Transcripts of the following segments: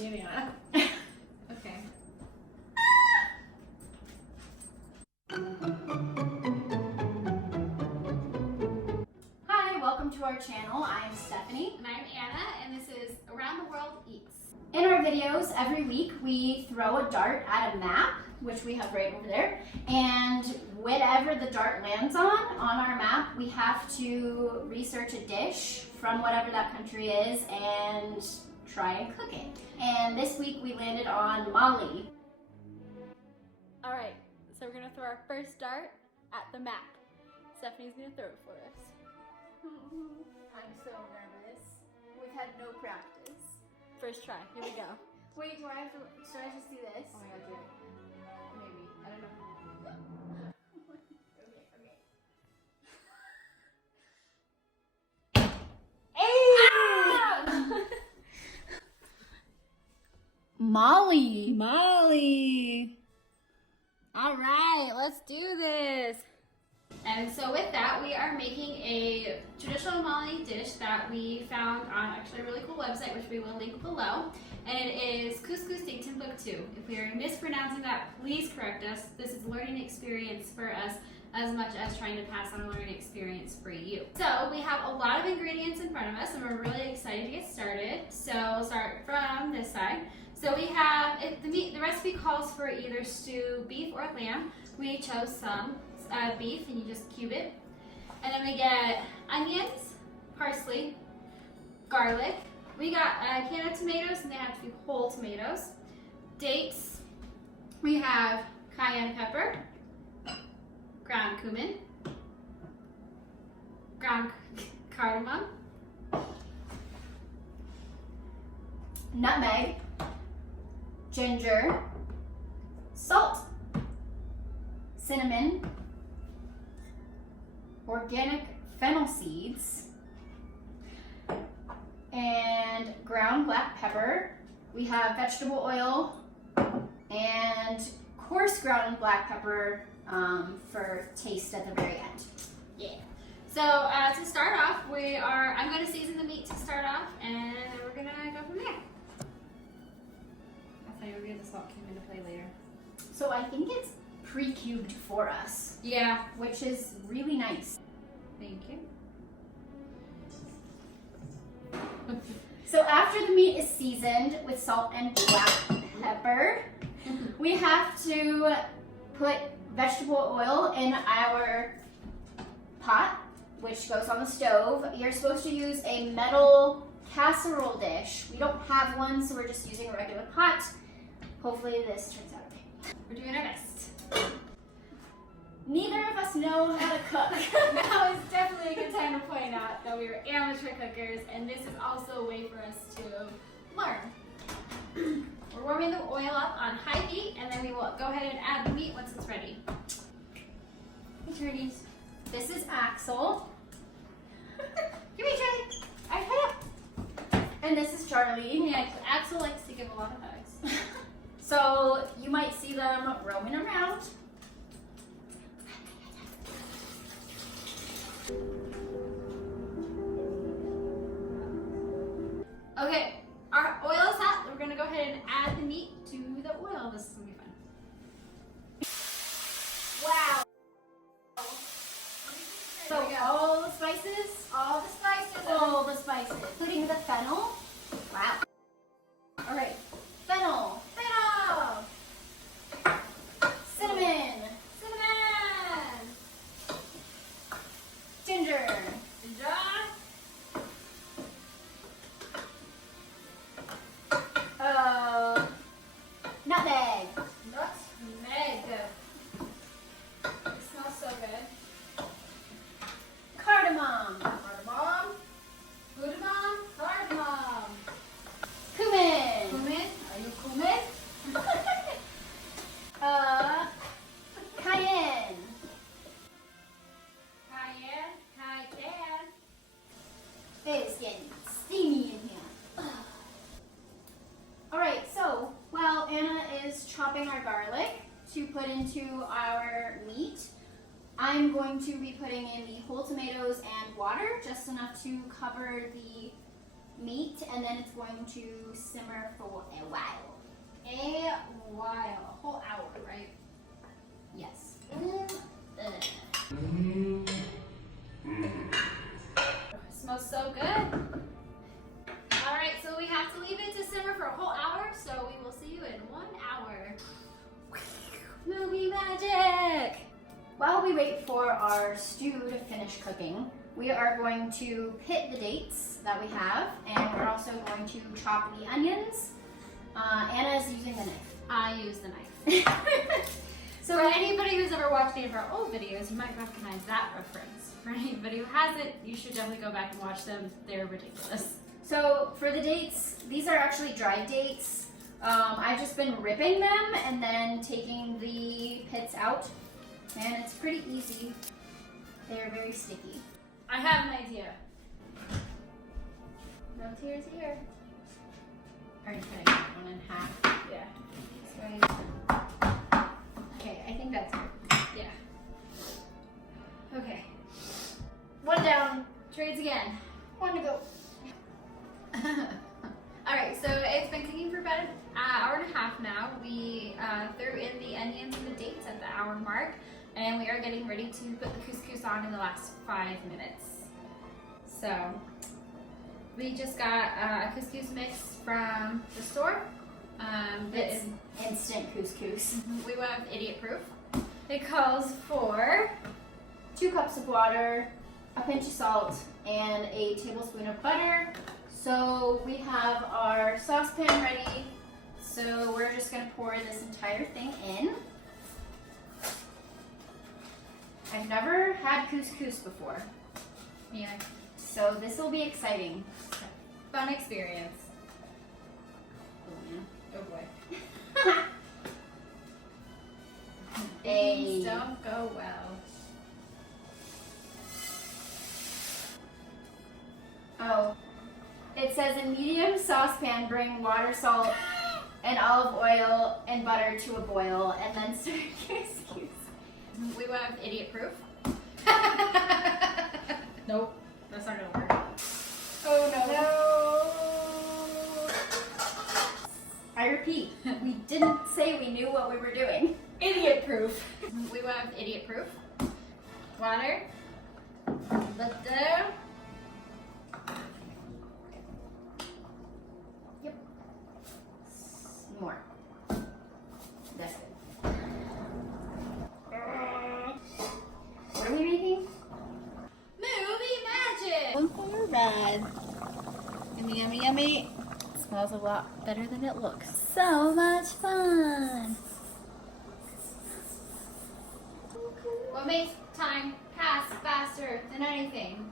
Yeah. Okay. Hi, welcome to our channel. I'm Stephanie. And I'm Anna, and this is Around the World Eats. In our videos, every week we throw a dart at a map, which we have right over there, and whatever the dart lands on our map, we have to research a dish from whatever that country is and try and cook it. And this week we landed on Mali. All right, so we're gonna throw our first dart at the map. Stephanie's gonna throw it for us. I'm so nervous. We've had no practice. First try, here we go. Wait, should I just do this? Oh my god, do it. Maybe, I don't know. Mali. Mali. All right, let's do this. And so with that, we are making a traditional Mali dish that we found on actually a really cool website, which we will link below. And it is Couscous de Timbuktu. If we are mispronouncing that, please correct us. This is a learning experience for us as much as trying to pass on a learning experience for you. So we have a lot of ingredients in front of us, and we're really excited to get started. So we'll start from this side. So we have, the recipe calls for either stew beef or lamb. We chose some beef, and you just cube it. And then we get onions, parsley, garlic. We got a can of tomatoes, and they have to be whole tomatoes. Dates. We have cayenne pepper, ground cumin, ground cardamom, Nutmeg, ginger, salt, cinnamon, organic fennel seeds, and ground black pepper. We have vegetable oil and coarse ground black pepper for taste at the very end. Yeah. So to start off, I'm going to season the meat to start off, and then we're going to go from there. I'll tell you where the salt came into play later. So I think it's pre-cubed for us. Yeah. Which is really nice. Thank you. So after the meat is seasoned with salt and black pepper, we have to put vegetable oil in our pot, which goes on the stove. You're supposed to use a metal casserole dish. We don't have one, so we're just using a regular pot. Hopefully this turns out okay. We're doing our best. Neither of us know how to cook. Now is definitely a good time to point out that we are amateur cookers, and this is also a way for us to learn. We're warming the oil up on high heat, and then we will go ahead and add the meat once it's ready. Hey, turnies. This is Axel. Give me a tray. I put up. And this is Charlie. Yeah, Axel likes to give a lot of hugs. So you might see them roaming around. Okay, our oil is hot. We're gonna go ahead and add the meat to the oil. This is gonna be fun. Wow. So There we go. all the spices, all the spices, including the fennel. Wow. All right, fennel, cinnamon, ginger, nutmeg, Nutmeg. It smells so good. cardamom, Cardamom. cumin, Cumin. Are you cumin? cayenne. Cayenne. It's getting steamy in here. All right, so while Anna is chopping our garlic to put into our meat, I'm going to be putting in the whole tomatoes and water, just enough to cover the meat, and then it's going to simmer for a while. A whole hour, right? Yes. Smells so good. All right, so we have to leave it to simmer for a whole hour, so we will see you in 1 hour. Movie magic! While we wait for our stew to finish cooking, we are going to pit the dates that we have, and we're also going to chop the onions. Anna's using the knife. I use the knife. So for anybody who's ever watched any of our old videos, you might recognize that reference. For anybody who hasn't, you should definitely go back and watch them. They're ridiculous. So for the dates, these are actually dried dates. I've just been ripping them and then taking the pits out, and it's pretty easy. They're very sticky. I have an idea. No tears here. Are you cutting that one in half? Yeah. Okay, I think that's good. Yeah. Okay. One down, Trades again. one to go. All right, so it's been cooking for about an hour and a half now. We threw in the onions and the dates at the hour mark, and we are getting ready to put the couscous on in the last 5 minutes. So we just got a couscous mix from the store. It's instant couscous. We went with Idiot Proof. It calls for 2 cups of water, a pinch of salt, and a tablespoon of butter. So we have our saucepan ready. So we're just gonna pour this entire thing in. I've never had couscous before, yeah, so this will be exciting. fun experience. Oh, man. Oh boy. Hey. Things don't go well. Oh, it says in medium saucepan, bring water, salt, and olive oil and butter to a boil, and then stir couscous. We went with Idiot Proof. Nope, that's not gonna work. Oh no. I repeat, we didn't say we knew what we were doing. Idiot Proof. We went with Idiot Proof. Water. Butter. Yep. More. That's good. What are we making? Movie magic. Or bad. Yummy, yummy, yummy. Smells a lot better than it looks. So much fun. What makes time pass faster than anything?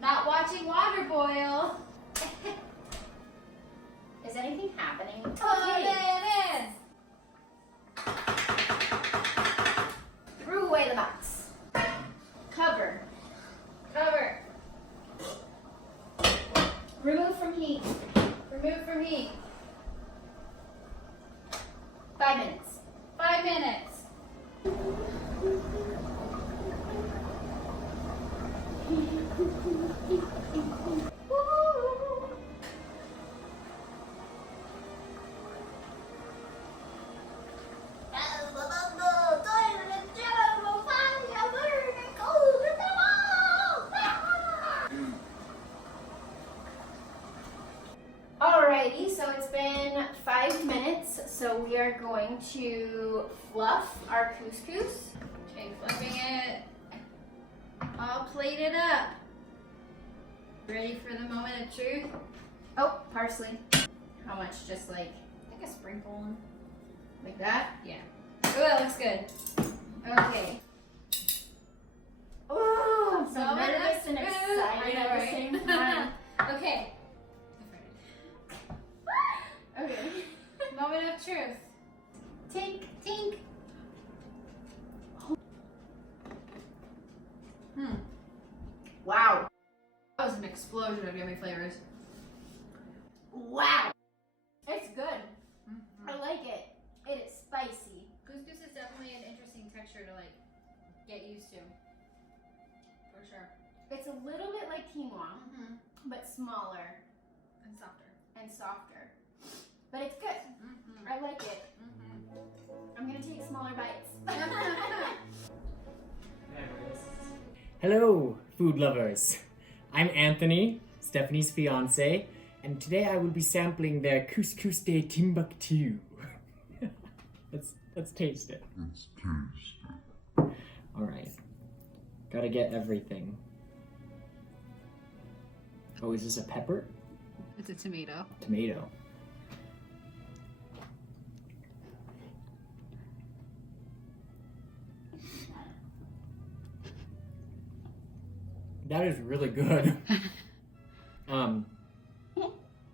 Not watching water boil. Is anything happening? Oh, there it is. Threw away the box. Cover. Cover. Remove from heat. Remove from heat. 5 minutes. 5 minutes. Alrighty, so it's been 5 minutes, so we are going to fluff our couscous. Okay, flipping it. All plated up. Ready for the moment of truth? Oh, parsley. How much? Just like I think a sprinkle. that? Yeah. Oh, that looks good. Okay. Oh, I'm so Moment of nervous and truth. excited I know, at the right? same time. Okay. Okay. Moment of truth. Tink, tink. Wow. That was an explosion of yummy flavors. Wow. It's good. I like it. It is spicy. Couscous is definitely an interesting texture to like get used to. For sure. It's a little bit like quinoa. Mm-hmm. but smaller And softer. and softer. But it's good. I like it. I'm gonna take smaller bites. Hello, food lovers. I'm Anthony, Stephanie's fiance, and today I will be sampling their Couscous de Timbuktu. Let's taste it. All right. Gotta get everything. Oh, is this a pepper? It's a tomato. Tomato. That is really good.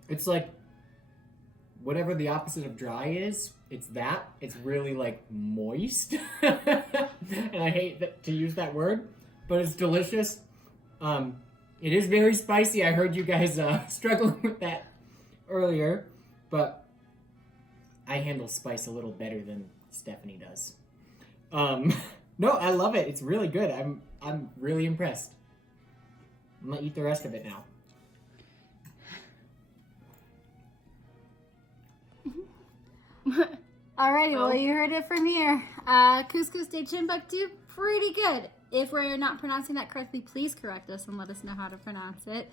It's like whatever the opposite of dry is, it's that. It's really like moist. And I hate to use that word, but it's delicious. It is very spicy. I heard you guys struggling with that earlier, but I handle spice a little better than Stephanie does. No, I love it. It's really good. I'm really impressed. I'm gonna eat the rest of it now. Alrighty, well, you heard it from here. Couscous de Timbuktu, pretty good. If we're not pronouncing that correctly, please correct us and let us know how to pronounce it.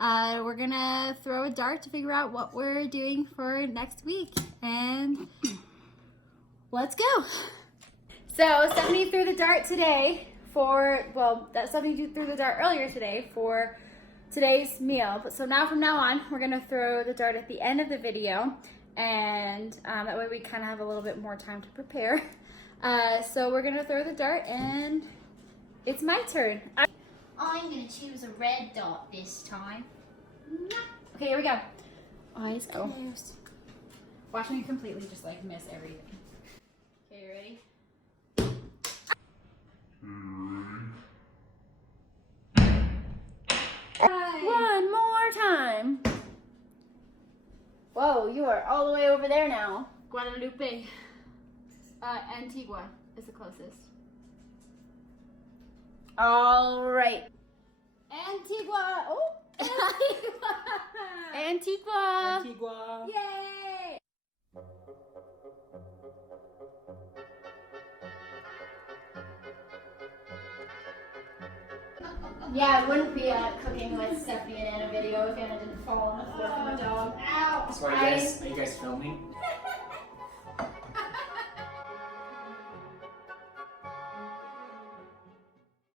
We're gonna throw a dart to figure out what we're doing for next week. And let's go. So Stephanie threw the dart today Stephanie threw the dart earlier today for today's meal. But so from now on, we're gonna throw the dart at the end of the video. And that way we kind of have a little bit more time to prepare. So we're gonna throw the dart and it's my turn. I'm gonna choose a red dot this time. Okay, here we go. Eyes closed. Watch me completely just like miss everything. Okay, you ready? One more time. Whoa, you are all the way over there now. Guadalupe. Antigua is the closest. All right. Antigua! Oh! Antigua! Antigua. Antigua. Yay! Yeah, I wouldn't be cooking with Stephanie and Anna video if Anna didn't fall on the floor from a dog. Ow! So are you guys filming?